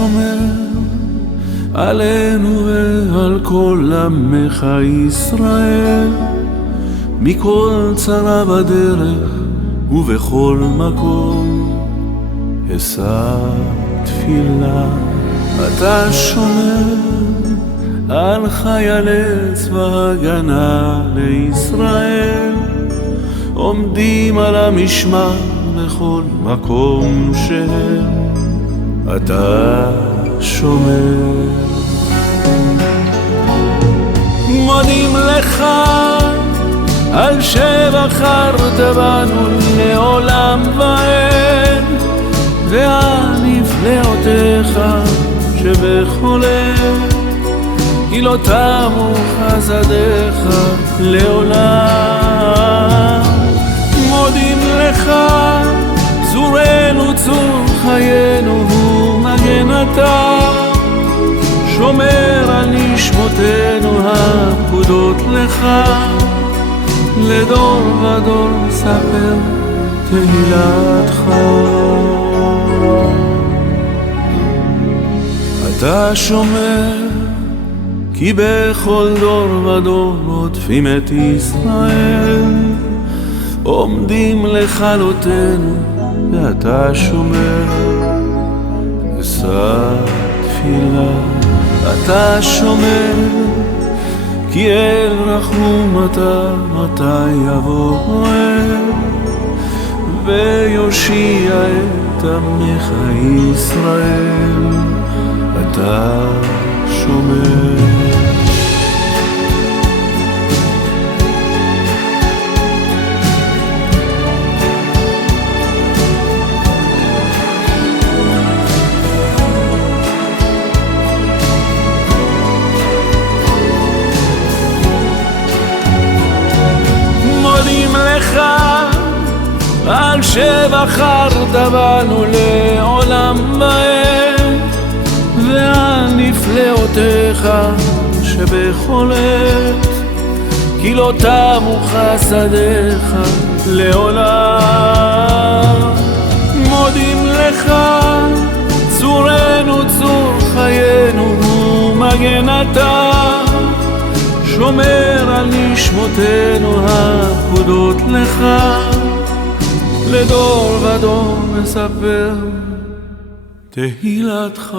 שומר עלינו ועל כל עמך ישראל, מכל צרה בדרך ובכל מקום אשא תפילה. אתה שומר על חיילי צבא הגנה לישראל, עומדים על המשמר בכל מקום שהם. אתה שומר. מודים לך על שבחרת בנו לעולם ועד, ועל נפלאותיך שבכל עת, כי לא תמו חסדיך לעולם. מודים לך, צורנו צור חיינו הוא מגן אתה, שומר על נשמותינו הפקודות לך, לדור ודור ספר תהילתך. אתה שומר כי בכל דור ודור רודפים את ישראל, עומדים לכלותנו ואתה שומר. אשא תפילה. אתה שומר כי אל רחום אתה מתי יבוא ויושיע את עמך ישראל. אתה שומר. מודים לך על שבחרת בנו לעולם ועד, ועל נפלאותיך שבכל עת, כי לא תמו חסדיך לעולם. מודים לך, צורנו צור חיינו הוא מגן אתה, שומר על נשמותינו הפקודות לך, לדור ודור מספר תהילתך.